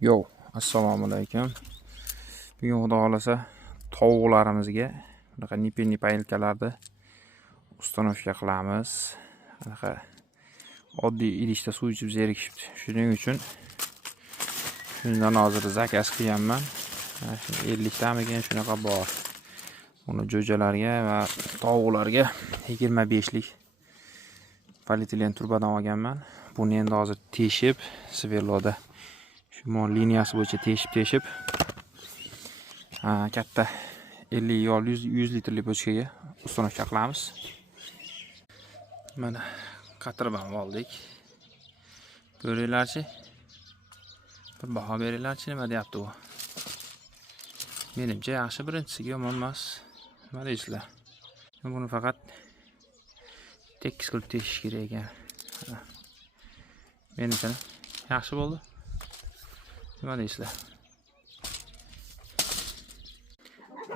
Yo, assalomu alaykum. Bugun xudo xolasa tovuqlarimizga bunaqa nipi ilkalarni ustanovka qilamiz. Bunaqa oddiy idishda suv ichib zerikishibdi. Shuning uchun shundan hozir zakaz qilganman. 50 tamikin shunaqa bor. Uni jo'jalarga va tovuqlarga 25 lik polietilen turbadan olganman. Buni endi hozir teshib, sverloda Shumon liniyasi bo'yicha teshib katta 50 yo 100 litrli bochkaga ustanovka qilamiz. Mana qatirban oldik. Ko'ringlarchi. Bir baho beringlarchi, nima deyapti u? Menimcha yaxshi, birinchisiga yomon emas. Nima deysizlar? Buni faqat tekis qilib teshish kerak ekan. Menimcha yaxshi bo'ldi. Nima deysizlar?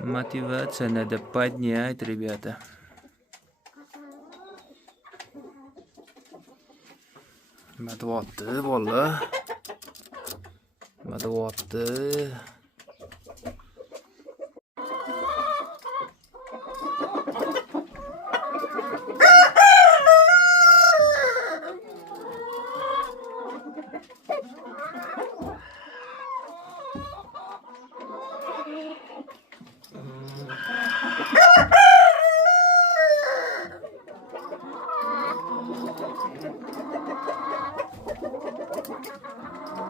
Мотивация надо поднять, ребята. Nima deyapti, bola? Nima deyapti?